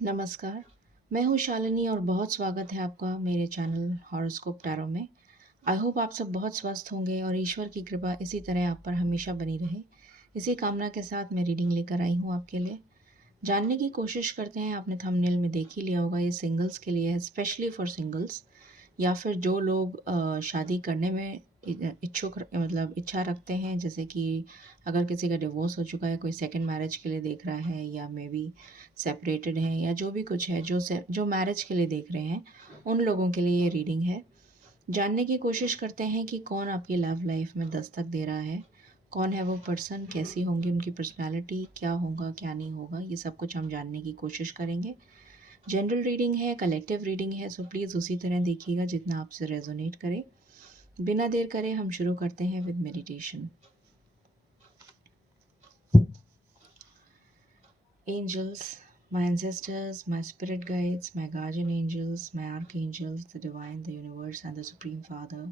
नमस्कार, मैं हूँ शालिनी और बहुत स्वागत है आपका मेरे चैनल हॉरोस्कोप टैरो में। आई होप आप सब बहुत स्वस्थ होंगे और ईश्वर की कृपा इसी तरह आप पर हमेशा बनी रहे। इसी कामना के साथ मैं रीडिंग लेकर आई हूँ आपके लिए। जानने की कोशिश करते हैं, आपने थंबनेल में देख ही लिया होगा, ये सिंगल्स के लिए है, स्पेशली फॉर सिंगल्स या फिर जो लोग शादी करने में मतलब इच्छा रखते हैं, जैसे कि अगर किसी का डिवोर्स हो चुका है, कोई सेकंड मैरिज के लिए देख रहा है या मे बी सेपरेटेड हैं या जो भी कुछ है, जो मैरिज के लिए देख रहे हैं, उन लोगों के लिए ये रीडिंग है। जानने की कोशिश करते हैं कि कौन आपकी लव लाइफ में दस्तक दे रहा है, कौन है वो पर्सन, कैसी होंगी उनकी पर्सनैलिटी, क्या होगा क्या नहीं होगा, ये सब कुछ हम जानने की कोशिश करेंगे। जनरल रीडिंग है, कलेक्टिव रीडिंग है, सो प्लीज़ उसी तरह देखिएगा जितना आपसे रेजोनेट करे। बिना देर करे हम शुरू करते हैं with meditation. Angels, my ancestors, my spirit guides, my guardian angels, my archangels, the divine, the universe, and the Supreme Father,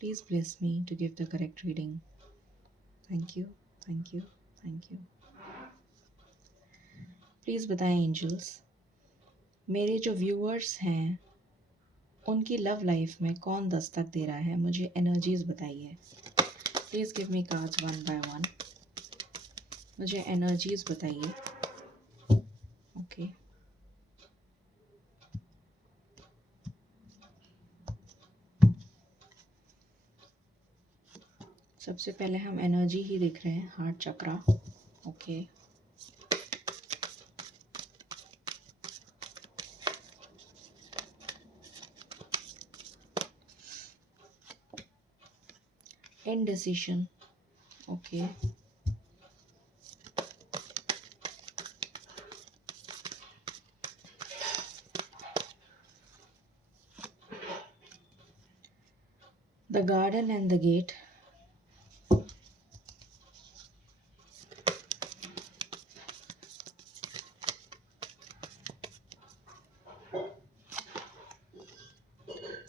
please bless me to give the correct reading. Thank you, thank you, thank you. Please बताएं angels, मेरे जो viewers हैं उनकी love life में कौन दस्तक दे रहा है, मुझे एनर्जीज बताइए। Please give me cards one by one. मुझे एनर्जीज बताइए। ओके, सबसे पहले हम एनर्जी ही देख रहे हैं, heart chakra. Okay, indecision. Okay, the garden and the gate.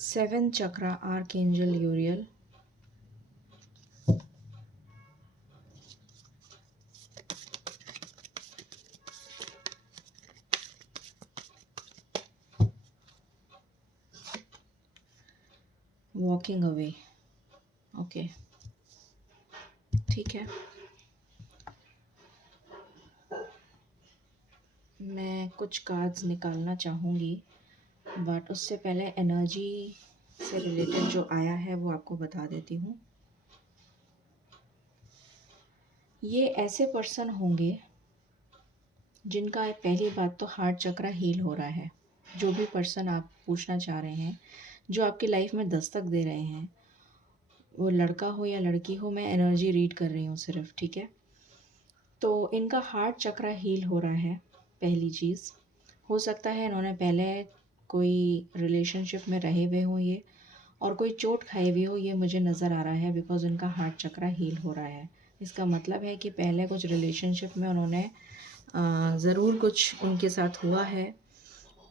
Seven chakra, archangel Uriel. Walking away. Okay, ठीक है। मैं कुछ कार्ड्स निकालना चाहूँगी, बट उससे पहले एनर्जी से रिलेटेड जो आया है वो आपको बता देती हूँ। ये ऐसे पर्सन होंगे जिनका पहली बात तो हार्ट चक्रा हील हो रहा है। जो भी पर्सन आप पूछना चाह रहे हैं, जो आपकी लाइफ में दस्तक दे रहे हैं, वो लड़का हो या लड़की हो, मैं एनर्जी रीड कर रही हूँ सिर्फ, ठीक है। तो इनका हार्ट चक्रा हील हो रहा है। पहली चीज़, हो सकता है इन्होंने पहले कोई रिलेशनशिप में रहे हुए हों ये, और कोई चोट खाई हुई हो, ये मुझे नज़र आ रहा है, बिकॉज़ उनका हार्ट चक्रा हील हो रहा है। इसका मतलब है कि पहले कुछ रिलेशनशिप में उन्होंने ज़रूर कुछ उनके साथ हुआ है,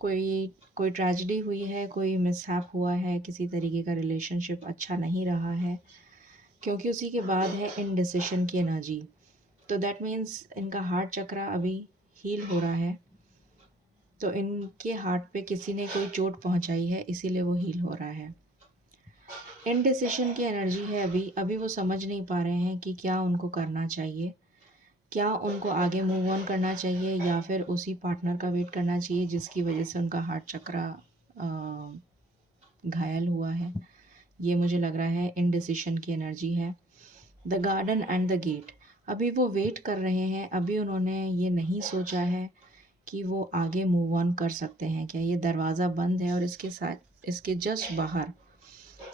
कोई कोई ट्रेजेडी हुई है, कोई मिसहैप हुआ है, किसी तरीके का रिलेशनशिप अच्छा नहीं रहा है, क्योंकि उसी के बाद है इनडिसिशन की एनर्जी। तो दैट मीन्स इनका हार्ट चक्रा अभी हील हो रहा है, तो इनके हार्ट पे किसी ने कोई चोट पहुंचाई है, इसीलिए वो हील हो रहा है। इनडिसिशन की एनर्जी है, अभी अभी वो समझ नहीं पा रहे हैं कि क्या उनको करना चाहिए, क्या उनको आगे मूव ऑन करना चाहिए या फिर उसी पार्टनर का वेट करना चाहिए जिसकी वजह से उनका हार्ट चक्रा घायल हुआ है। ये मुझे लग रहा है इनडिसिशन की एनर्जी है। The garden and the gate, अभी वो वेट कर रहे हैं, अभी उन्होंने ये नहीं सोचा है कि वो आगे मूव ऑन कर सकते हैं क्या। ये दरवाज़ा बंद है और इसके साथ इसके जस्ट बाहर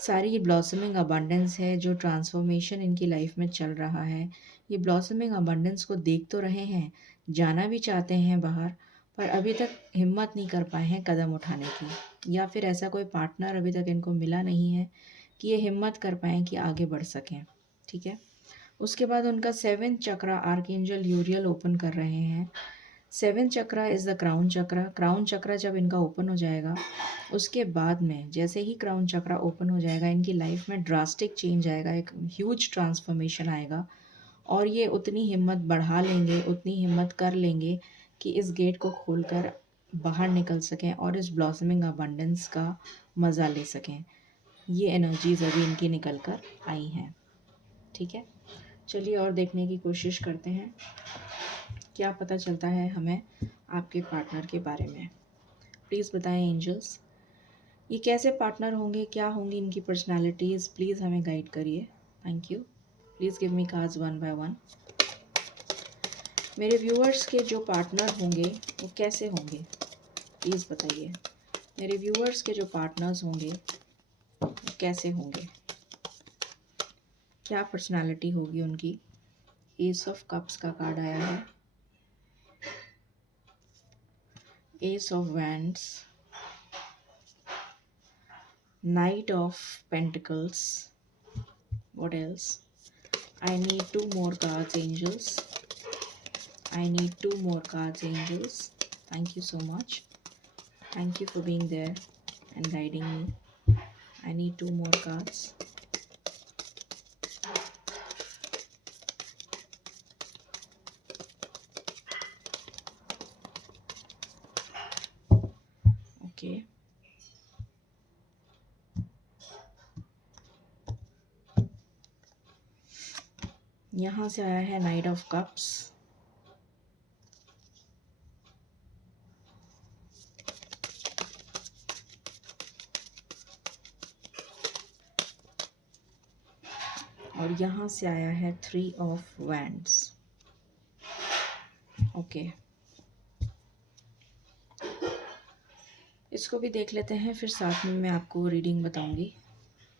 सारी ब्लॉसमिंग अबंडेंस है, जो ट्रांसफॉर्मेशन इनकी लाइफ में चल रहा है। ये ब्लॉसमिंग अबंडेंस को देख तो रहे हैं, जाना भी चाहते हैं बाहर, पर अभी तक हिम्मत नहीं कर पाए हैं कदम उठाने की, या फिर ऐसा कोई पार्टनर अभी तक इनको मिला नहीं है कि ये हिम्मत कर पाएँ कि आगे बढ़ सकें, ठीक है। उसके बाद उनका seventh chakra, archangel Uriel open कर रहे हैं। Seventh chakra is the crown chakra. Crown chakra जब इनका ओपन हो जाएगा, उसके बाद में जैसे ही क्राउन चक्रा ओपन हो जाएगा, इनकी लाइफ में ड्रास्टिक चेंज आएगा, एक ह्यूज ट्रांसफॉर्मेशन आएगा, और ये उतनी हिम्मत बढ़ा लेंगे, उतनी हिम्मत कर लेंगे कि इस गेट को खोलकर बाहर निकल सकें और इस ब्लॉसमिंग अबंडेंस का मज़ा ले सकें। ये एनर्जीज़ अभी इनकी निकल कर आई हैं। ठीक है, चलिए और देखने की कोशिश करते हैं क्या पता चलता है हमें आपके पार्टनर के बारे में। प्लीज़ बताएं एंजल्स, ये कैसे पार्टनर होंगे, क्या होंगी इनकी पर्सनालिटीज़, प्लीज़ हमें गाइड करिए। Thank you. Please give me cards one by one. मेरे व्यूअर्स के जो पार्टनर होंगे वो कैसे होंगे, प्लीज़ बताइए। मेरे व्यूअर्स के जो पार्टनर्स होंगे वो कैसे होंगे, क्या पर्सनालिटी होगी उनकी। एस ऑफ कप्स का कार्ड आया है, S of wands, night of pentacles, what else? I need two more cards, angels. I need two more cards, angels. Thank you so much. Thank you for being there and guiding me. I need two more cards. Okay. यहाँ से आया है night of cups, और यहाँ से आया है three of wands. Okay, इसको भी देख लेते हैं, फिर साथ में मैं आपको रीडिंग बताऊंगी।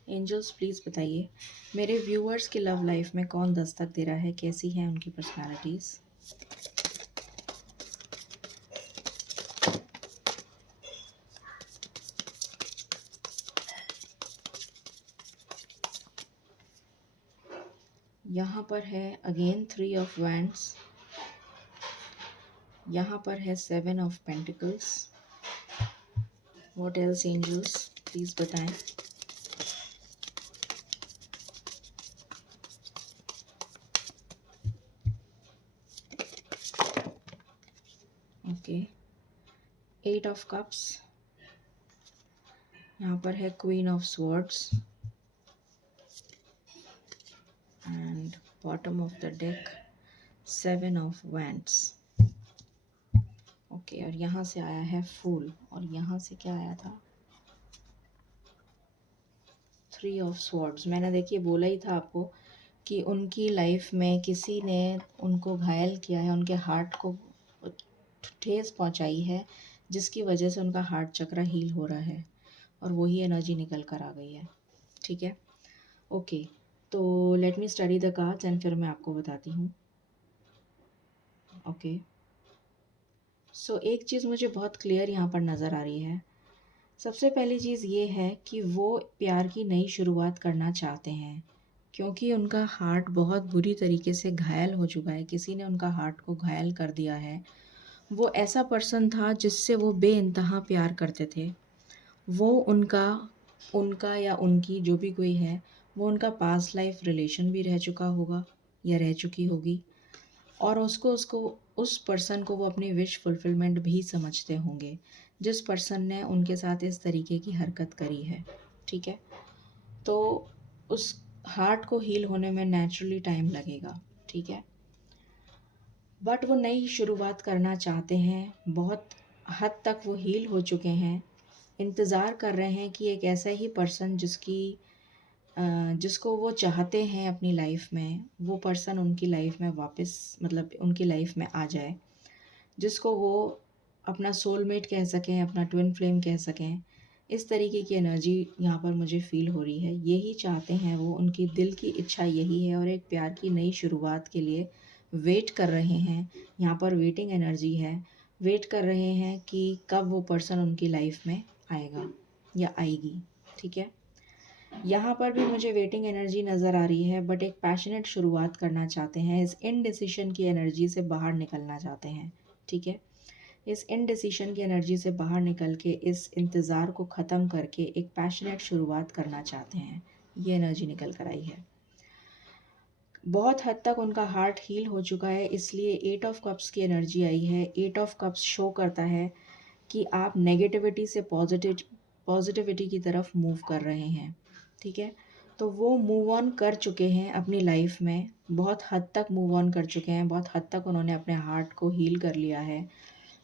एंजल्स प्लीज़ बताइए मेरे व्यूअर्स की लव लाइफ में कौन दस्तक दे रहा है, कैसी हैं उनकी पर्सनालिटीज़। यहाँ पर है अगेन थ्री ऑफ वैंड्स, यहाँ पर है seven of pentacles. What else angels, please बताएं। ओके, एट ऑफ कप्स, यहाँ पर है queen of swords and bottom of the deck seven of wands. Okay, और यहाँ से आया है फूल, और यहाँ से क्या आया था, थ्री ऑफ स्वॉर्ड्स। मैंने देखिए बोला ही था आपको कि उनकी लाइफ में किसी ने उनको घायल किया है, उनके हार्ट को ठेस पहुंचाई है, जिसकी वजह से उनका हार्ट चक्र हील हो रहा है, और वही एनर्जी निकल कर आ गई है। ठीक है, ओके, तो let me study the cards and फिर मैं आपको बताती हूँ। ओके, सो एक चीज़ मुझे बहुत क्लियर यहाँ पर नज़र आ रही है। सबसे पहली चीज़ ये है कि वो प्यार की नई शुरुआत करना चाहते हैं, क्योंकि उनका हार्ट बहुत बुरी तरीके से घायल हो चुका है, किसी ने उनका हार्ट को घायल कर दिया है। वो ऐसा पर्सन था जिससे वो बेइंतहा प्यार करते थे। वो उनका उनका या उनकी जो भी कोई है, वो उनका पास्ट लाइफ रिलेशन भी रह चुका होगा या रह चुकी होगी, और उसको उसको उस पर्सन को वो अपनी विश फुलफिलमेंट भी समझते होंगे, जिस पर्सन ने उनके साथ इस तरीके की हरकत करी है। ठीक है, तो उस हार्ट को हील होने में नेचुरली टाइम लगेगा। ठीक है, बट वो नई शुरुआत करना चाहते हैं, बहुत हद तक वो हील हो चुके हैं, इंतज़ार कर रहे हैं कि एक ऐसा ही पर्सन जिसको वो चाहते हैं अपनी लाइफ में, वो पर्सन उनकी लाइफ में वापस, मतलब उनकी लाइफ में आ जाए, जिसको वो अपना सोलमेट कह सकें, अपना ट्विन फ्लेम कह सकें। इस तरीके की एनर्जी यहाँ पर मुझे फ़ील हो रही है। यही चाहते हैं वो, उनकी दिल की इच्छा यही है, और एक प्यार की नई शुरुआत के लिए वेट कर रहे हैं। यहाँ पर वेटिंग एनर्जी है, वेट कर रहे हैं कि कब वो पर्सन उनकी लाइफ में आएगा या आएगी। ठीक है, यहाँ पर भी मुझे वेटिंग एनर्जी नज़र आ रही है, बट एक पैशनेट शुरुआत करना चाहते हैं, इस इनडिसिशन की एनर्जी से बाहर निकलना चाहते हैं। ठीक है, इस इनडिसिशन की एनर्जी से बाहर निकल के इस इंतज़ार को ख़त्म करके एक पैशनेट शुरुआत करना चाहते हैं। ये एनर्जी निकल कर आई है। बहुत हद तक उनका हार्ट हील हो चुका है, इसलिए 8 ऑफ कप्स की एनर्जी आई है। 8 ऑफ कप्स शो करता है कि आप नेगेटिविटी से पॉजिटिविटी की तरफ मूव कर रहे हैं, ठीक है। तो वो मूव ऑन कर चुके हैं अपनी लाइफ में, बहुत हद तक मूव ऑन कर चुके हैं, बहुत हद तक उन्होंने अपने हार्ट को हील कर लिया है।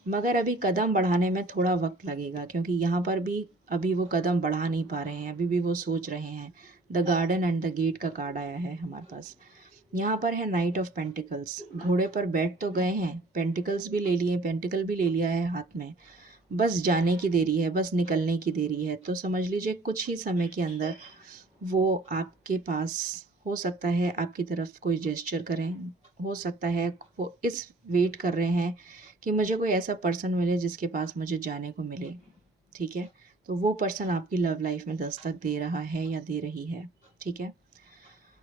मगर अभी कदम बढ़ाने में थोड़ा वक्त लगेगा, क्योंकि यहाँ पर भी अभी वो कदम बढ़ा नहीं पा रहे हैं, अभी भी वो सोच रहे हैं। The garden and the gate का कार्ड आया है हमारे पास। यहाँ पर है नाइट ऑफ पेंटिकल्स। घोड़े पर बैठ तो गए हैं, पेंटिकल्स भी ले लिए, पेंटिकल भी ले लिया है हाथ में, बस जाने की देरी है, बस निकलने की देरी है। तो समझ लीजिए कुछ ही समय के अंदर वो आपके पास, हो सकता है आपकी तरफ कोई जेस्चर करें, हो सकता है वो इस वेट कर रहे हैं कि मुझे कोई ऐसा पर्सन मिले जिसके पास मुझे जाने को मिले, ठीक है। तो वो पर्सन आपकी लव लाइफ में दस्तक दे रहा है या दे रही है, ठीक है।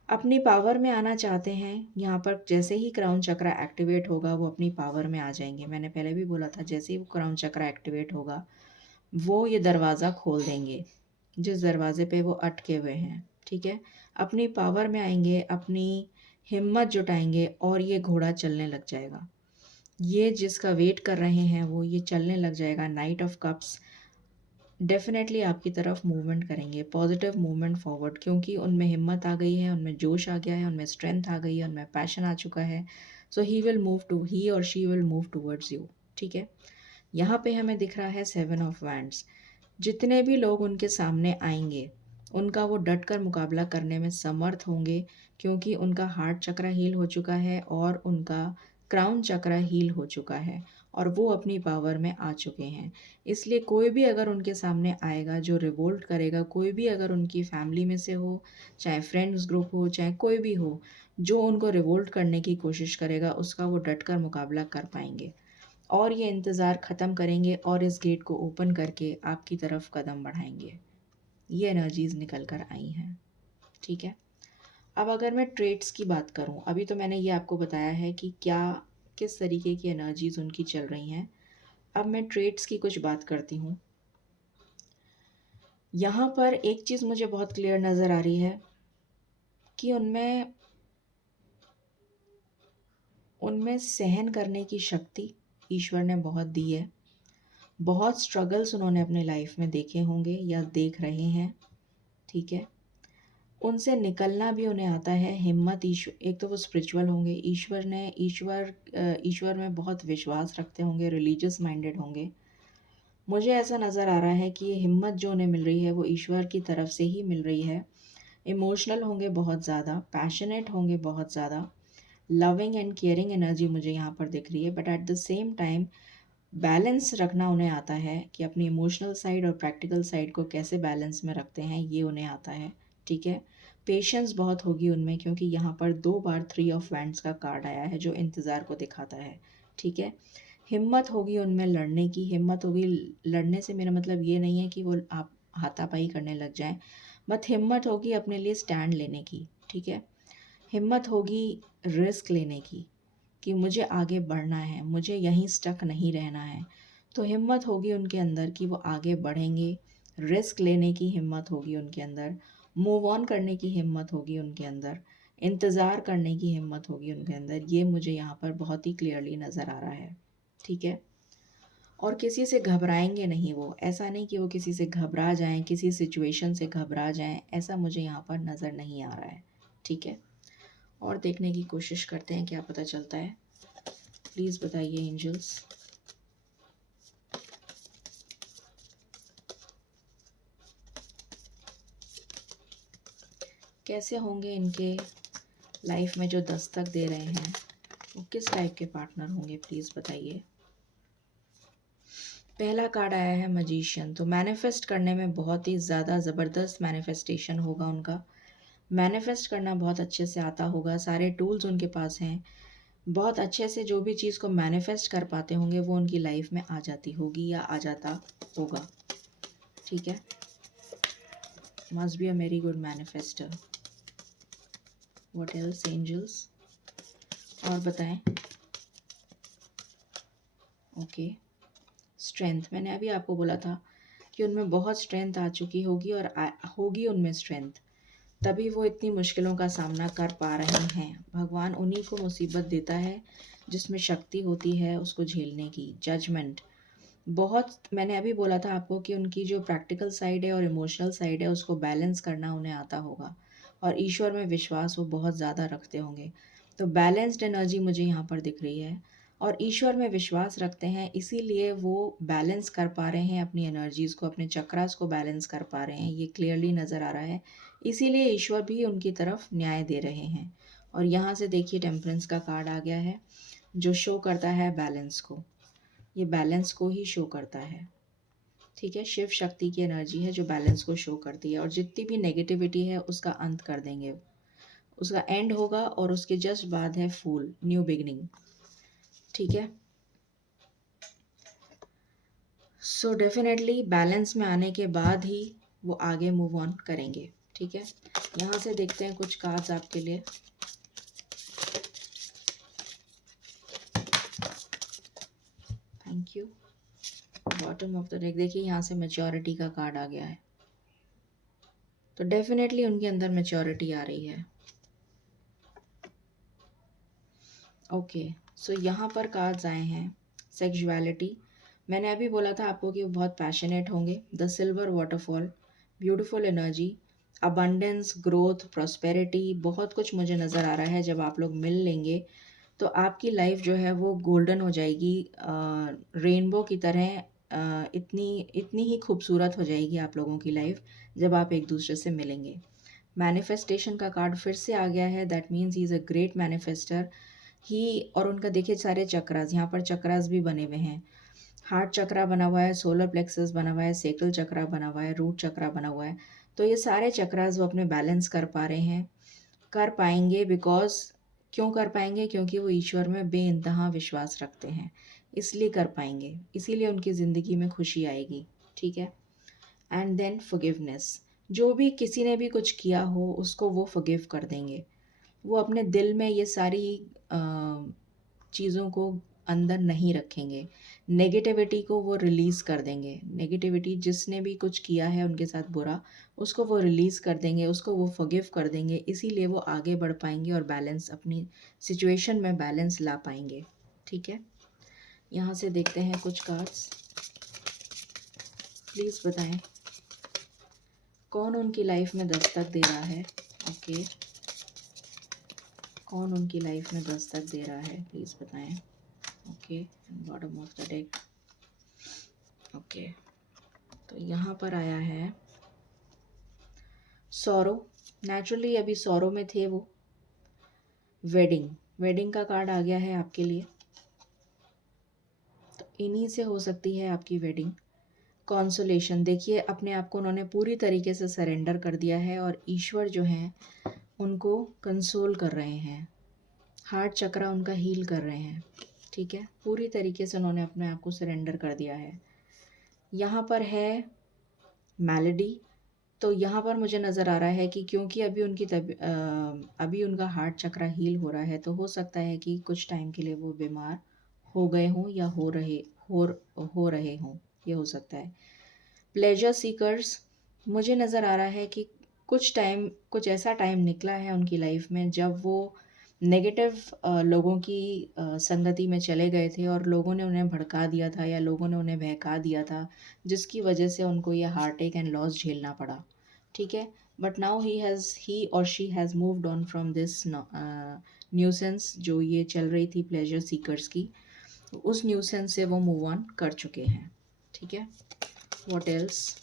अपनी पावर में आना चाहते हैं, यहाँ पर जैसे ही क्राउन चक्रा एक्टिवेट होगा वो अपनी पावर में आ जाएंगे। मैंने पहले भी बोला था, जैसे ही वो क्राउन चक्रा एक्टिवेट होगा वो ये दरवाज़ा खोल देंगे जिस दरवाजे पे वो अटके हुए हैं, ठीक है। अपनी पावर में आएंगे, अपनी हिम्मत जुटाएंगे और ये घोड़ा चलने लग जाएगा। ये जिसका वेट कर रहे हैं वो ये चलने लग जाएगा। नाइट ऑफ कप्स डेफिनेटली आपकी तरफ मूवमेंट करेंगे, पॉजिटिव मूवमेंट फॉरवर्ड, क्योंकि उनमें हिम्मत आ गई है, उनमें जोश आ गया है, उनमें स्ट्रेंथ आ गई है, उनमें पैशन आ चुका है। सो ही और she will move towards you, ठीक है। यहाँ पे हमें दिख रहा है 7 ऑफ वैंड्स। जितने भी लोग उनके सामने आएंगे उनका वो डट कर मुकाबला करने में समर्थ होंगे, क्योंकि उनका हार्ट चक्रा हील हो चुका है और उनका क्राउन चक्रा हील हो चुका है और वो अपनी पावर में आ चुके हैं। इसलिए कोई भी अगर उनके सामने आएगा जो रिवोल्ट करेगा, कोई भी अगर उनकी फैमिली में से हो, चाहे फ्रेंड्स ग्रुप हो, चाहे कोई भी हो, जो उनको रिवोल्ट करने की कोशिश करेगा उसका वो डट कर मुकाबला कर पाएंगे और ये इंतज़ार ख़त्म करेंगे और इस गेट को ओपन करके आपकी तरफ कदम बढ़ाएंगे। ये एनर्जीज़ निकल कर आई हैं, ठीक है। अब अगर मैं ट्रेड्स की बात करूं, अभी तो मैंने ये आपको बताया है कि क्या किस तरीके की एनर्जीज़ उनकी चल रही हैं। अब मैं ट्रेड्स की कुछ बात करती हूँ। यहाँ पर एक चीज़ मुझे बहुत क्लियर नज़र आ रही है कि उनमें उनमें सहन करने की शक्ति ईश्वर ने बहुत दी है। बहुत स्ट्रगल्स उन्होंने अपने लाइफ में देखे होंगे या देख रहे हैं, ठीक है। उनसे निकलना भी उन्हें आता है। हिम्मत, ईश्वर, एक तो वो स्पिरिचुअल होंगे, ईश्वर में बहुत विश्वास रखते होंगे, रिलीजियस माइंडेड होंगे। मुझे ऐसा नज़र आ रहा है कि ये हिम्मत जो उन्हें मिल रही है वो ईश्वर की तरफ से ही मिल रही है। इमोशनल होंगे बहुत ज़्यादा, पैशनेट होंगे बहुत ज़्यादा, लविंग एंड केयरिंग एनर्जी मुझे यहाँ पर दिख रही है। But at the same time balance रखना उन्हें आता है कि अपनी इमोशनल साइड और प्रैक्टिकल साइड को कैसे बैलेंस में रखते हैं, ये उन्हें आता है, ठीक है। पेशेंस बहुत होगी उनमें, क्योंकि यहाँ पर 2 बार 3 ऑफ वैंड्स का कार्ड आया है जो इंतज़ार को दिखाता है, ठीक है। हिम्मत होगी उनमें लड़ने की, हिम्मत होगी। लड़ने से मेरा मतलब ये नहीं है कि वो आप हाथापाई करने लग जाएं, बट हिम्मत होगी अपने लिए स्टैंड लेने की, ठीक है। हिम्मत होगी रिस्क लेने की कि मुझे आगे बढ़ना है, मुझे यहीं स्टक नहीं रहना है। तो हिम्मत होगी उनके अंदर कि वो आगे बढ़ेंगे, रिस्क लेने की हिम्मत होगी उनके अंदर, मूव ऑन करने की हिम्मत होगी उनके अंदर, इंतज़ार करने की हिम्मत होगी उनके अंदर। ये मुझे यहाँ पर बहुत ही क्लियरली नज़र आ रहा है, ठीक है। और किसी से घबराएंगे नहीं वो, ऐसा नहीं कि वो किसी से घबरा जाएं, किसी सिचुएशन से घबरा जाएं, ऐसा मुझे यहाँ पर नज़र नहीं आ रहा है, ठीक है। और देखने की कोशिश करते हैं क्या पता चलता है। प्लीज़ बताइए एंजल्स। कैसे होंगे इनके लाइफ में जो दस्तक दे रहे हैं, वो किस टाइप के पार्टनर होंगे, प्लीज़ बताइए। पहला कार्ड आया है मैजिशियन। तो मैनिफेस्ट करने में बहुत ही ज़्यादा ज़बरदस्त मैनिफेस्टेशन होगा उनका। मैनिफेस्ट करना बहुत अच्छे से आता होगा, सारे टूल्स उनके पास हैं। बहुत अच्छे से जो भी चीज़ को मैनिफेस्ट कर पाते होंगे वो उनकी लाइफ में आ जाती होगी या आ जाता होगा, ठीक है। Must be a very good manifester. What else angels, और बताएं। ओके, स्ट्रेंथ, मैंने अभी आपको बोला था कि उनमें बहुत स्ट्रेंथ आ चुकी होगी और होगी उनमें स्ट्रेंथ। तभी वो इतनी मुश्किलों का सामना कर पा रहे हैं। भगवान उन्हीं को मुसीबत देता है जिसमें शक्ति होती है उसको झेलने की। जजमेंट बहुत, मैंने अभी बोला था आपको कि उनकी जो प्रैक्टिकल साइड है और इमोशनल साइड है उसको बैलेंस करना उन्हें आता होगा, और ईश्वर में विश्वास वो बहुत ज़्यादा रखते होंगे। तो बैलेंस्ड एनर्जी मुझे यहाँ पर दिख रही है, और ईश्वर में विश्वास रखते हैं इसीलिए वो बैलेंस कर पा रहे हैं अपनी एनर्जीज़ को, अपने चक्रास को बैलेंस कर पा रहे हैं, ये क्लियरली नज़र आ रहा है। इसीलिए ईश्वर भी उनकी तरफ न्याय दे रहे हैं। और यहाँ से देखिए टेम्परेंस का कार्ड आ गया है जो शो करता है बैलेंस को, ये बैलेंस को ही शो करता है। ठीक है, शिव शक्ति की एनर्जी है जो बैलेंस को शो करती है, और जितनी भी नेगेटिविटी है उसका अंत कर देंगे, उसका एंड होगा, और उसके जस्ट बाद है फूल, न्यू बिगनिंग। ठीक है, सो डेफिनेटली बैलेंस में आने के बाद ही वो आगे मूव ऑन करेंगे। ठीक है, यहाँ से देखते हैं कुछ कार्ड्स आपके लिए। Thank you. Bottom of the deck देखिए, यहाँ से मैच्योरिटी का कार्ड आ गया है, तो डेफिनेटली उनके अंदर मैच्योरिटी आ रही है। ओके, सो यहाँ पर कार्ड्स आए हैं सेक्सुअलिटी। मैंने अभी बोला था आपको कि वो बहुत पैशनेट होंगे। The silver waterfall, beautiful energy, abundance, growth, prosperity, बहुत कुछ मुझे नज़र आ रहा है। जब आप लोग मिल लेंगे तो आपकी लाइफ जो है वो गोल्डन हो जाएगी, रेनबो की तरह। इतनी इतनी ही खूबसूरत हो जाएगी आप लोगों की लाइफ जब आप एक दूसरे से मिलेंगे। मैनिफेस्टेशन का कार्ड फिर से आ गया है, that means he is a great manifester ही। और उनका देखिए सारे चक्रास, यहाँ पर चक्रास भी बने हुए हैं। हार्ट चक्रा बना हुआ है, सोलर प्लेक्सस बना हुआ है, सेक्रल चक्रा बना हुआ है, रूट चक्रा बना हुआ है। तो ये सारे चक्रास वो अपने बैलेंस कर पा रहे हैं, कर पाएंगे। बिकॉज क्यों कर पाएंगे? क्योंकि वो ईश्वर में बेइंतहा विश्वास रखते हैं, इसलिए कर पाएंगे, इसीलिए उनकी ज़िंदगी में खुशी आएगी। ठीक है, एंड देन फॉरगिवनेस, जो भी किसी ने भी कुछ किया हो उसको वो फॉरगिव कर देंगे। वो अपने दिल में ये सारी चीज़ों को अंदर नहीं रखेंगे, नेगेटिविटी को वो रिलीज़ कर देंगे। नेगेटिविटी जिसने भी कुछ किया है उनके साथ बुरा, उसको वो रिलीज़ कर देंगे, उसको वो फॉरगिव कर देंगे, इसीलिए वो आगे बढ़ पाएंगे और बैलेंस, अपनी सिचुएशन में बैलेंस ला पाएंगे। ठीक है, यहाँ से देखते हैं कुछ कार्ड्स। प्लीज़ बताएं कौन उनकी लाइफ में दस्तक दे रहा है। ओके, कौन उनकी लाइफ में दस्तक दे रहा है, प्लीज़ बताएं। Okay, bottom of the deck. Okay, तो यहाँ पर आया है सौरो। नेचुरली अभी सौरो में थे वो। वेडिंग, वेडिंग का कार्ड आ गया है आपके लिए, तो इन्हीं से हो सकती है आपकी वेडिंग। कॉन्सोलेशन, देखिए अपने आप को उन्होंने पूरी तरीके से सरेंडर कर दिया है, और ईश्वर जो हैं उनको कंसोल कर रहे हैं, हार्ट चक्रा उनका हील कर रहे हैं। ठीक है, पूरी तरीके से उन्होंने अपने आप को सरेंडर कर दिया है। यहाँ पर है मेलेडी, तो यहाँ पर मुझे नज़र आ रहा है कि क्योंकि अभी अभी उनका हार्ट चक्रा हील हो रहा है, तो हो सकता है कि कुछ टाइम के लिए वो बीमार हो गए हों या हो रहे हों, ये हो सकता है। प्लेजर सीकर्स, मुझे नज़र आ रहा है कि कुछ ऐसा टाइम निकला है उनकी लाइफ में जब वो नेगेटिव लोगों की संगति में चले गए थे, और लोगों ने उन्हें भड़का दिया था या लोगों ने उन्हें बहका दिया था, जिसकी वजह से उनको ये हार्ट अटैक एंड लॉस झेलना पड़ा। ठीक है, बट नाउ ही और she has moved on from this nuisance जो ये चल रही थी प्लेजर सीकर्स की, उस न्यूसेंस से वो मूव ऑन कर चुके हैं। ठीक है, what else?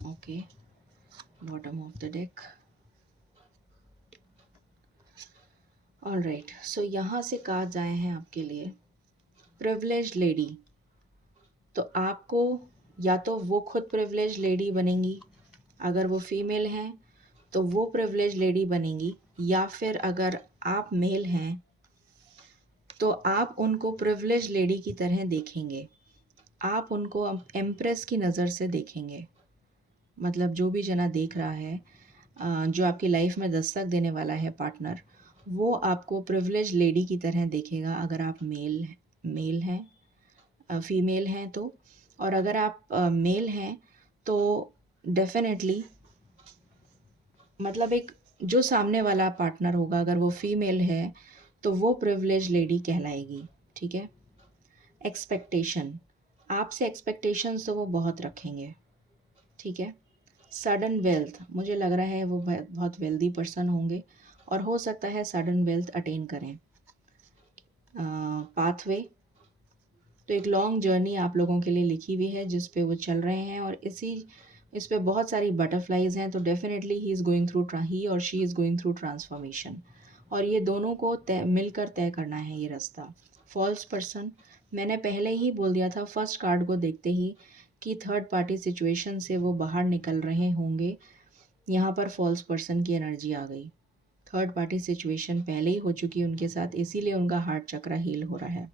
Okay, bottom of the deck. All right, so यहाँ से कार्ड्स आए हैं आपके लिए। प्रिविलेज्ड लेडी, तो आपको या तो वो खुद प्रिविलेज लेडी बनेंगी, अगर वो फीमेल हैं तो वो प्रिविलेज लेडी बनेंगी, या फिर अगर आप मेल हैं तो आप उनको प्रिविलेज लेडी की तरह देखेंगे। आप उनको एम्प्रेस की नज़र से देखेंगे। मतलब जो भी जना देख रहा है, जो आपकी लाइफ में दस्तक देने वाला है पार्टनर, वो आपको प्रिविलेज लेडी की तरह देखेगा अगर आप मेल हैं। फीमेल हैं तो, और अगर आप मेल हैं तो डेफिनेटली मतलब एक जो सामने वाला पार्टनर होगा अगर वो फीमेल है तो वो प्रिविलेज लेडी कहलाएगी। ठीक है। एक्सपेक्टेशन, आपसे एक्सपेक्टेशंस तो वो बहुत रखेंगे। ठीक है। सडन वेल्थ, मुझे लग रहा है वो बहुत वेल्दी पर्सन होंगे और हो सकता है सडन वेल्थ अटेन करें। पाथवे, तो एक लॉन्ग जर्नी आप लोगों के लिए लिखी हुई है जिस पे वो चल रहे हैं और इस पे बहुत सारी बटरफ्लाइज हैं, तो डेफिनेटली ही और she is going through transformation, और ये दोनों को मिलकर तय करना है ये रास्ता। फॉल्स पर्सन, मैंने पहले ही बोल दिया था फर्स्ट कार्ड को देखते ही कि थर्ड पार्टी सिचुएशन से वो बाहर निकल रहे होंगे। यहाँ पर फॉल्स पर्सन की एनर्जी आ गई। थर्ड पार्टी सिचुएशन पहले ही हो चुकी है उनके साथ, इसीलिए उनका हार्ट चक्र हील हो रहा है।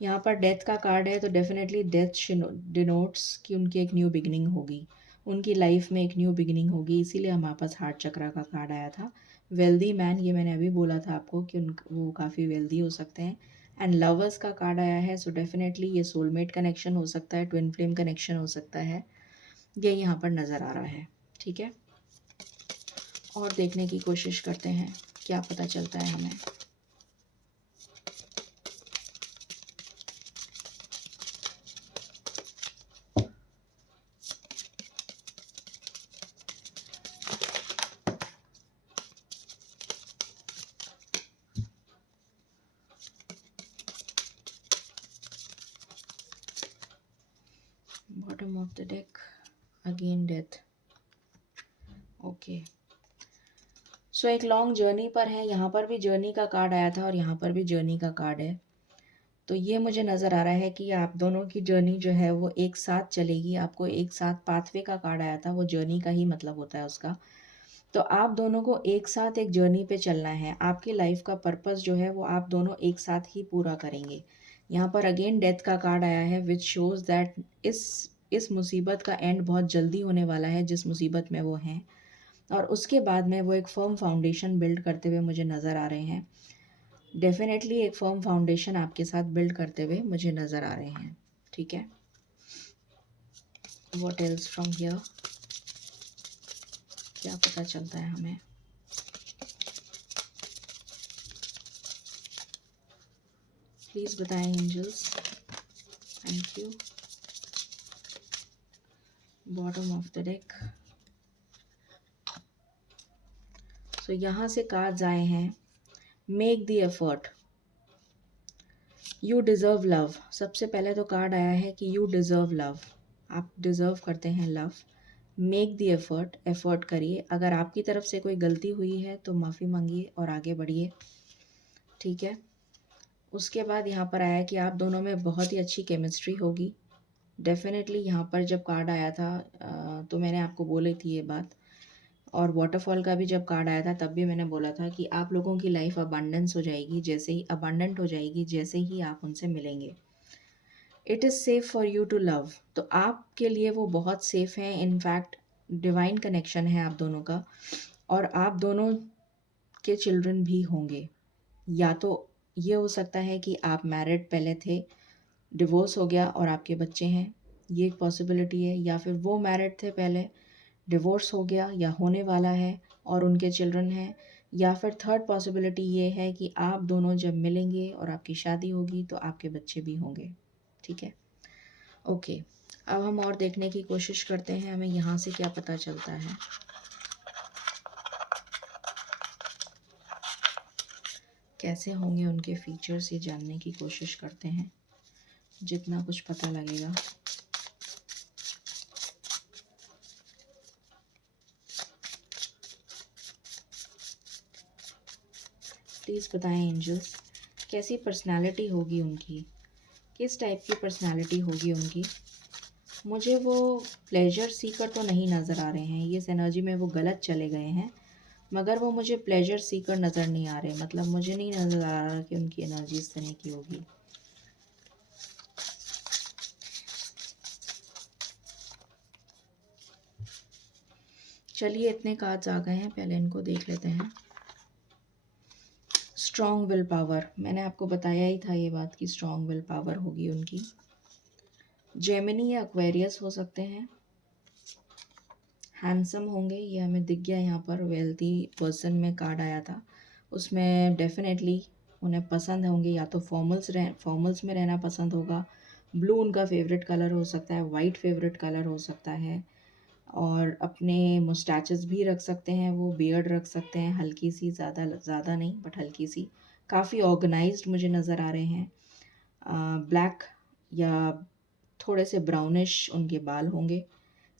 यहाँ पर डेथ का कार्ड है तो डेफिनेटली डेथ डिनोट्स कि उनकी एक न्यू बिगिनिंग होगी, उनकी लाइफ में एक न्यू बिगिनिंग होगी, इसीलिए हमारे पास हार्ट चक्र का कार्ड आया था। वेल्दी मैन, ये मैंने अभी बोला था आपको कि वो काफ़ी वेल्दी हो सकते हैं। एंड लवर्स का कार्ड आया है, सो डेफिनेटली ये सोलमेट कनेक्शन हो सकता है, ट्विन फ्लेम कनेक्शन हो सकता है, ये यहाँ पर नज़र आ रहा है। ठीक है। और देखने की कोशिश करते हैं क्या पता चलता है हमें। Bottom of the deck again death. Okay, so एक लॉन्ग जर्नी पर है, यहाँ पर भी जर्नी का कार्ड आया था और यहाँ पर भी जर्नी का कार्ड है। तो ये मुझे नज़र आ रहा है कि आप दोनों की जर्नी जो है वो एक साथ चलेगी, आपको एक साथ पाथवे का कार्ड आया था, वो जर्नी का ही मतलब होता है उसका। तो आप दोनों को एक साथ एक जर्नी पे चलना है, आपकी लाइफ का पर्पस जो है वो आप दोनों एक साथ ही पूरा करेंगे। यहाँ पर अगेन डेथ का कार्ड आया है विच शोज़ दैट इस मुसीबत का एंड बहुत जल्दी होने वाला है जिस मुसीबत में वो हैं, और उसके बाद में वो एक फर्म फाउंडेशन बिल्ड करते हुए मुझे नज़र आ रहे हैं। डेफिनेटली एक फर्म फाउंडेशन आपके साथ बिल्ड करते हुए मुझे नज़र आ रहे हैं। ठीक है। व्हाट एल्स फ्रॉम हियर, क्या पता चलता है हमें। प्लीज़ बताएं angels, thank you. Bottom of the deck, so यहाँ से कार्ड्स आए हैं make the effort, you deserve love. सबसे पहले तो कार्ड आया है कि यू डिज़र्व लव, आप डिज़र्व करते हैं love. Make the effort, effort करिए, अगर आपकी तरफ से कोई गलती हुई है तो माफ़ी मांगिए और आगे बढ़िए। ठीक है। उसके बाद यहाँ पर आया कि आप दोनों में बहुत ही अच्छी केमिस्ट्री होगी। डेफिनेटली यहाँ पर जब कार्ड आया था तो मैंने आपको बोली थी ये बात, और वाटरफॉल का भी जब कार्ड आया था तब भी मैंने बोला था कि आप लोगों की लाइफ अबांडेंस हो जाएगी, जैसे ही अबांडेंट हो जाएगी जैसे ही आप उनसे मिलेंगे। It is safe for you to love, तो आपके लिए वो बहुत सेफ़ हैं। इनफैक्ट डिवाइन कनेक्शन है आप दोनों का, और आप दोनों के चिल्ड्रन भी होंगे। या तो ये हो सकता है कि आप मैरिड पहले थे, डिवोर्स हो गया और आपके बच्चे हैं, ये एक पॉसिबिलिटी है। या फिर वो मैरिड थे पहले, डिवोर्स हो गया या होने वाला है और उनके चिल्ड्रन हैं। या फिर थर्ड पॉसिबिलिटी ये है कि आप दोनों जब मिलेंगे और आपकी शादी होगी तो आपके बच्चे भी होंगे। ठीक है। ओके, अब हम और देखने की कोशिश करते हैं हमें यहाँ से क्या पता चलता है। कैसे होंगे उनके फीचर्स, ये जानने की कोशिश करते हैं जितना कुछ पता लगेगा। प्लीज़ बताएं एंजल्स, कैसी पर्सनालिटी होगी उनकी, किस टाइप की पर्सनालिटी होगी उनकी। मुझे वो प्लेजर सीकर तो नहीं नज़र आ रहे हैं, इस एनर्जी में वो गलत चले गए हैं, मगर वो मुझे प्लेजर सीकर नज़र नहीं आ रहे। मतलब मुझे नहीं नज़र आ रहा कि उनकी एनर्जी इस तरह की होगी। चलिए, इतने कार्ड्स आ गए हैं, पहले इनको देख लेते हैं। स्ट्रॉन्ग विल पावर, मैंने आपको बताया ही था ये बात कि स्ट्रॉन्ग विल पावर होगी उनकी। जेमिनी या एक्वेरियस हो सकते हैं। हैंडसम होंगे, ये हमें दिख गया यहाँ पर, वेल्थी पर्सन में कार्ड आया था, उसमें डेफिनेटली उन्हें पसंद होंगे या तो फॉर्मल्स में रहना पसंद होगा। ब्लू उनका फेवरेट कलर हो सकता है, वाइट फेवरेट कलर हो सकता है, और अपने मुस्टैचेस भी रख सकते हैं, वो बियर्ड रख सकते हैं, हल्की सी, ज़्यादा नहीं बट हल्की सी। काफ़ी ऑर्गेनाइज्ड मुझे नज़र आ रहे हैं। ब्लैक या थोड़े से ब्राउनिश उनके बाल होंगे,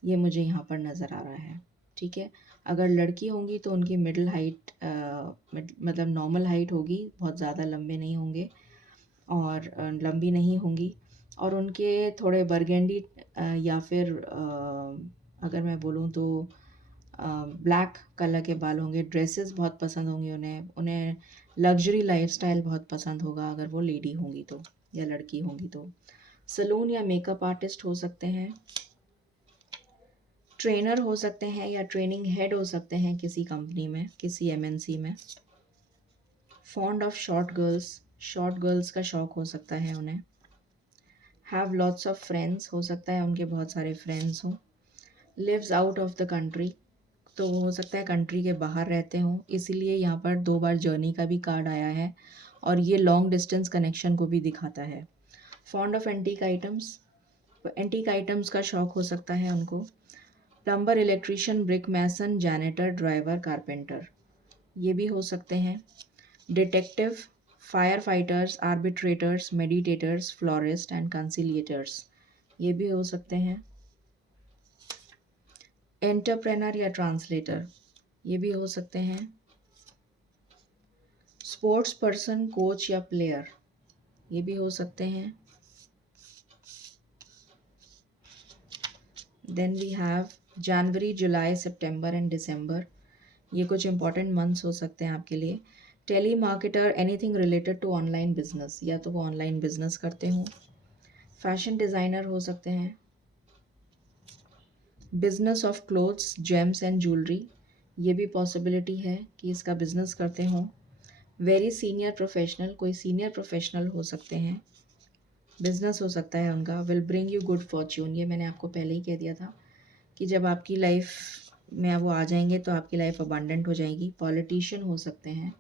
ये मुझे यहाँ पर नज़र आ रहा है। ठीक है, अगर लड़की होंगी तो उनकी मिडिल हाइट मतलब नॉर्मल हाइट होगी, बहुत ज़्यादा लंबे नहीं होंगे और लंबी नहीं होंगी, और उनके थोड़े बरगेंडी या फिर अगर मैं बोलूँ तो ब्लैक कलर के बाल होंगे। ड्रेसेस बहुत पसंद होंगी उन्हें, लग्जरी लाइफस्टाइल बहुत पसंद होगा अगर वो लेडी होंगी तो, या लड़की होंगी तो। सलून या मेकअप आर्टिस्ट हो सकते हैं, ट्रेनर हो सकते हैं या ट्रेनिंग हेड हो सकते हैं किसी कंपनी में, किसी एमएनसी में। फॉन्ड ऑफ शॉर्ट गर्ल्स का शौक हो सकता है उन्हें। हैव लॉट्स ऑफ फ्रेंड्स, हो सकता है उनके बहुत सारे फ्रेंड्स हों। Lives out of the country, तो हो सकता है कंट्री के बाहर रहते हों, इसीलिए यहाँ पर 2 बार जर्नी का भी कार्ड आया है और ये लॉन्ग डिस्टेंस कनेक्शन को भी दिखाता है। Fond of antique items, antique items का शौक हो सकता है उनको। Plumber, electrician, brick mason, janitor, driver, carpenter, ये भी हो सकते हैं। Detective, fire fighters, arbitrators, meditators, florist and conciliators, ये भी हो सकते हैं। एंटरप्रेनर या ट्रांसलेटर, ये भी हो सकते हैं। स्पोर्ट्स पर्सन, कोच या प्लेयर, ये भी हो सकते हैं। Then we have January, July, September and December, ये कुछ इंपॉर्टेंट मंथ्स हो सकते हैं आपके लिए। Telemarketer, anything related to online business, या तो वो ऑनलाइन बिजनेस करते हों। फैशन डिज़ाइनर हो सकते हैं। Business of clothes, James and jewellery, ये भी पॉसिबिलिटी है कि इसका बिजनेस करते हों। वेरी सीनियर प्रोफेशनल, कोई सीनियर प्रोफेशनल हो सकते हैं, बिजनेस हो सकता है उनका। Will bring you good Fortune, ये मैंने आपको पहले ही कह दिया था कि जब आपकी लाइफ में वो आ जाएंगे तो आपकी लाइफ अबांडेंट हो जाएगी। पॉलिटिशियन हो सकते हैं।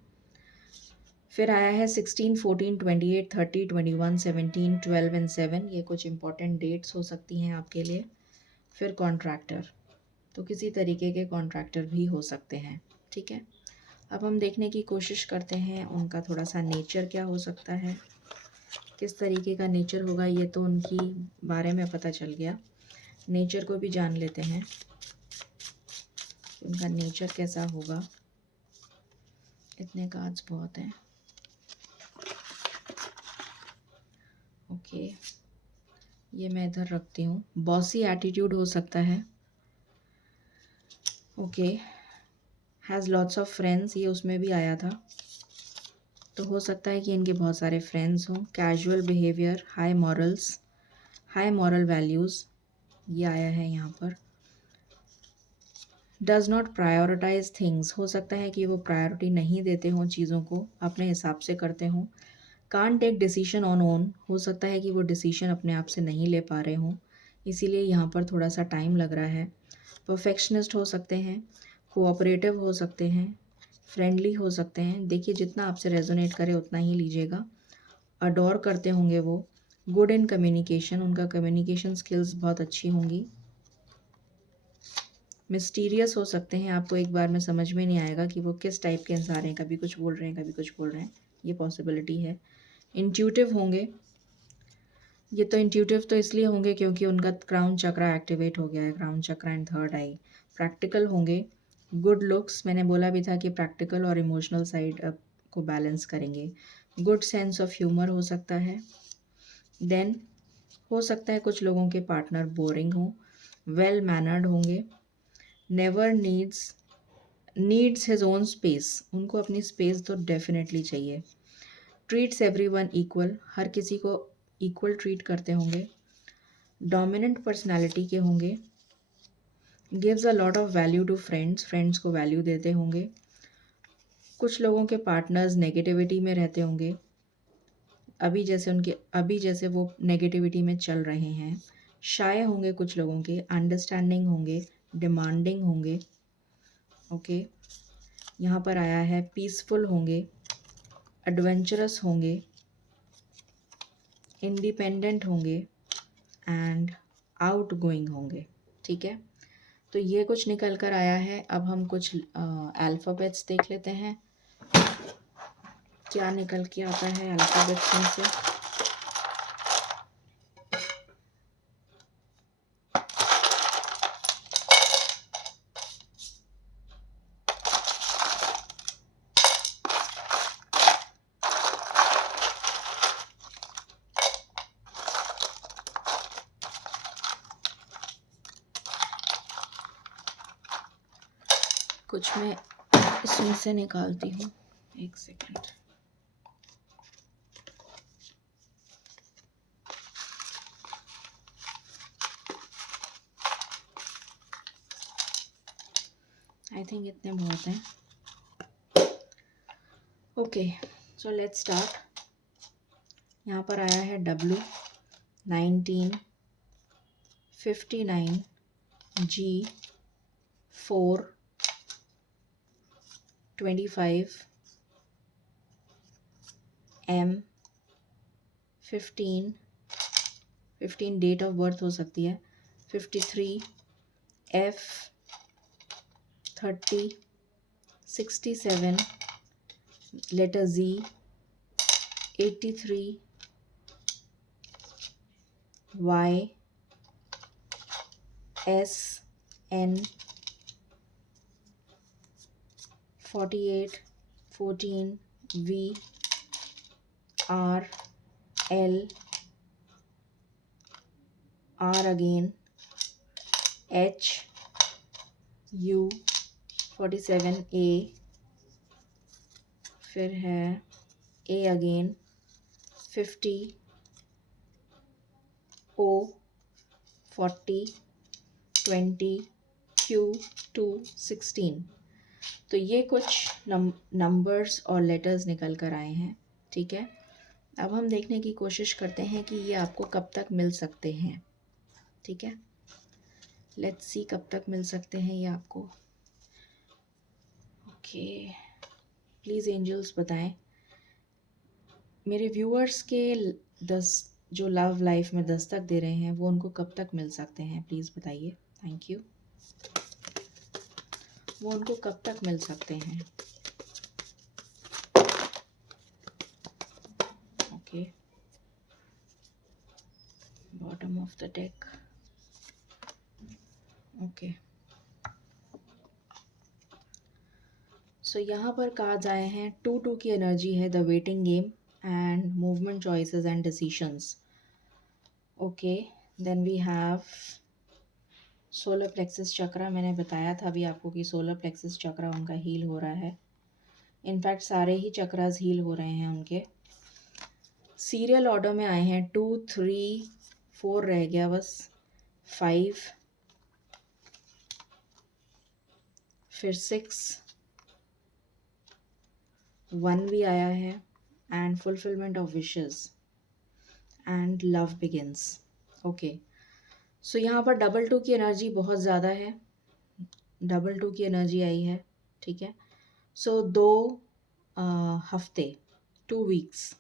फिर आया है 16, 14, 28, 30, 21, 17, 12 एंड 7, ये कुछ इंपॉर्टेंट डेट्स हो सकती हैं आपके लिए। फिर कॉन्ट्रैक्टर, तो किसी तरीके के कॉन्ट्रैक्टर भी हो सकते हैं। ठीक है, अब हम देखने की कोशिश करते हैं उनका थोड़ा सा नेचर क्या हो सकता है, किस तरीके का नेचर होगा। ये तो उनकी बारे में पता चल गया, नेचर को भी जान लेते हैं कि उनका नेचर कैसा होगा। इतने कार्ड्स बहुत हैं। ओके, ये मैं इधर रखती हूँ। बॉसी एटीट्यूड हो सकता है। Okay, has lots of friends, ये उसमें भी आया था, तो हो सकता है कि इनके बहुत सारे फ्रेंड्स हों। Casual behaviour, high moral values, ये आया है यहाँ पर। डज़ नॉट प्रायोरिटाइज थिंग्स, हो सकता है कि वो प्रायोरिटी नहीं देते हों चीज़ों को, अपने हिसाब से करते हों। Can't take decision on own, हो सकता है कि वो डिसीजन अपने आप से नहीं ले पा रहे हों, इसीलिए यहाँ पर थोड़ा सा टाइम लग रहा है। परफेक्शनिस्ट हो सकते हैं। कोऑपरेटिव हो सकते हैं। फ्रेंडली हो सकते हैं, देखिए जितना आपसे रेजोनेट करे उतना ही लीजिएगा। अडोर करते होंगे वो। गुड इन कम्युनिकेशन, उनका कम्युनिकेशन स्किल्स बहुत अच्छी होंगी। मिस्टीरियस हो सकते हैं, आपको एक बार में समझ में नहीं आएगा कि वो किस टाइप के इंसान हैं, कभी कुछ बोल रहे हैं कभी कुछ बोल रहे हैं, ये पॉसिबिलिटी है। इंट्यूटिव होंगे, ये तो इंट्यूटिव तो इसलिए होंगे क्योंकि उनका क्राउन चक्रा एक्टिवेट हो गया है, crown chakra and third I. Practical होंगे। गुड लुक्स, मैंने बोला भी था कि प्रैक्टिकल और इमोशनल साइड को बैलेंस करेंगे। गुड सेंस ऑफ ह्यूमर हो सकता है। देन हो सकता है कुछ लोगों के पार्टनर बोरिंग हो। वेल मैनर्ड होंगे। Never needs his own space, उनको अपनी स्पेस तो डेफिनेटली चाहिए। ट्रीट्स एवरीवन इक्वल, हर किसी को इक्वल ट्रीट करते होंगे। डोमिनेंट पर्सनालिटी के होंगे। Gives a lot of value to friends को वैल्यू देते होंगे। कुछ लोगों के पार्टनर्स नेगेटिविटी में रहते होंगे, अभी जैसे वो नेगेटिविटी में चल रहे हैं, शाय होंगे कुछ लोगों के, अंडरस्टैंडिंग होंगे, डिमांडिंग होंगे। ओके, यहाँ पर आया है पीसफुल होंगे, एडवेंचरस होंगे, इंडिपेंडेंट होंगे एंड आउट गोइंग होंगे। ठीक है, तो ये कुछ निकल कर आया है। अब हम कुछ अल्फ़ाबेट्स देख लेते हैं, क्या निकल के आता है अल्फ़ाबेट्स में से। कुछ मैं इसमें से निकालती हूँ, एक सेकेंड। आई थिंक इतने बहुत हैं। Okay, so let's start. यहाँ पर आया है W, 19, 59, G, 4, 25, M, 15, 15 date of birth हो सकती है, 53, F, 30, 67, letter Z, 83, Y, S, N, 48, 14, V, R, L, R again, H, U, 47, A, फिर है A again, 50, O, 40, 20, Q, 2, 16। तो ये कुछ नंबर्स और लेटर्स निकल कर आए हैं। ठीक है, अब हम देखने की कोशिश करते हैं कि ये आपको कब तक मिल सकते हैं। ठीक है, लेट्स सी कब तक मिल सकते हैं ये आपको। ओके, प्लीज़ एंजल्स बताएं मेरे व्यूअर्स के 10 जो लव लाइफ में दस्तक दे रहे हैं वो उनको कब तक मिल सकते हैं, प्लीज़ बताइए। Thank you. वो उनको कब तक मिल सकते हैं। Okay, bottom of the deck. Okay, so यहाँ पर कार्ड्स आए हैं 2-2 की एनर्जी है, the waiting game and movement choices and decisions. Okay, then we have solar plexus chakra. मैंने बताया था अभी आपको कि सोलर प्लेक्सस चक्रा उनका हील हो रहा है। इनफैक्ट सारे ही चक्रास हील हो रहे हैं उनके। सीरियल ऑर्डर में आए हैं 2, 3, 4 रह गया बस, 5, फिर 6, 1 भी आया है and fulfilment of wishes and love begins. Okay, so यहाँ पर 2 की एनर्जी बहुत ज़्यादा है, 2 की एनर्जी आई है। ठीक है, सो 2 हफ्ते, 2 वीक्स,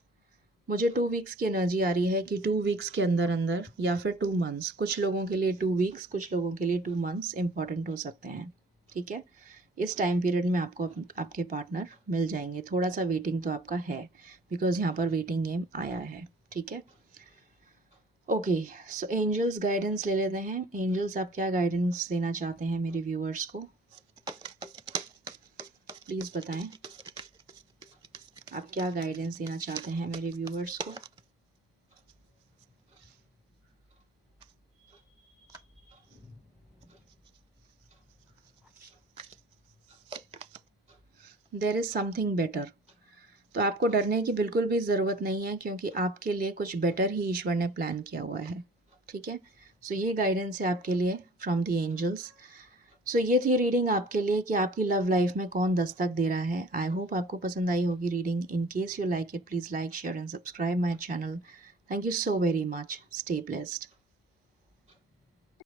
मुझे 2 वीक्स की एनर्जी आ रही है कि 2 वीक्स के अंदर अंदर या फिर 2 मंथ्स, कुछ लोगों के लिए 2 वीक्स, कुछ लोगों के लिए 2 मंथ्स इम्पॉर्टेंट हो सकते हैं। ठीक है, इस टाइम पीरियड में आपको आपके पार्टनर मिल जाएंगे। थोड़ा सा वेटिंग तो आपका है बिकॉज यहाँ पर वेटिंग गेम आया है। ठीक है, ओके, सो एंजल्स गाइडेंस ले लेते हैं। एंजल्स आप क्या गाइडेंस देना चाहते हैं मेरे व्यूअर्स को, प्लीज़ बताएं। आप क्या गाइडेंस देना चाहते हैं मेरे व्यूअर्स को। There is something better. तो आपको डरने की बिल्कुल भी ज़रूरत नहीं है क्योंकि आपके लिए कुछ बेटर ही ईश्वर ने प्लान किया हुआ है। ठीक है, सो ये गाइडेंस है आपके लिए फ्रॉम द एंजल्स। सो ये थी रीडिंग आपके लिए कि आपकी लव लाइफ में कौन दस्तक दे रहा है। आई होप आपको पसंद आई होगी reading. In case you like it, please like, share and subscribe my channel. Thank you so very much. Stay blessed.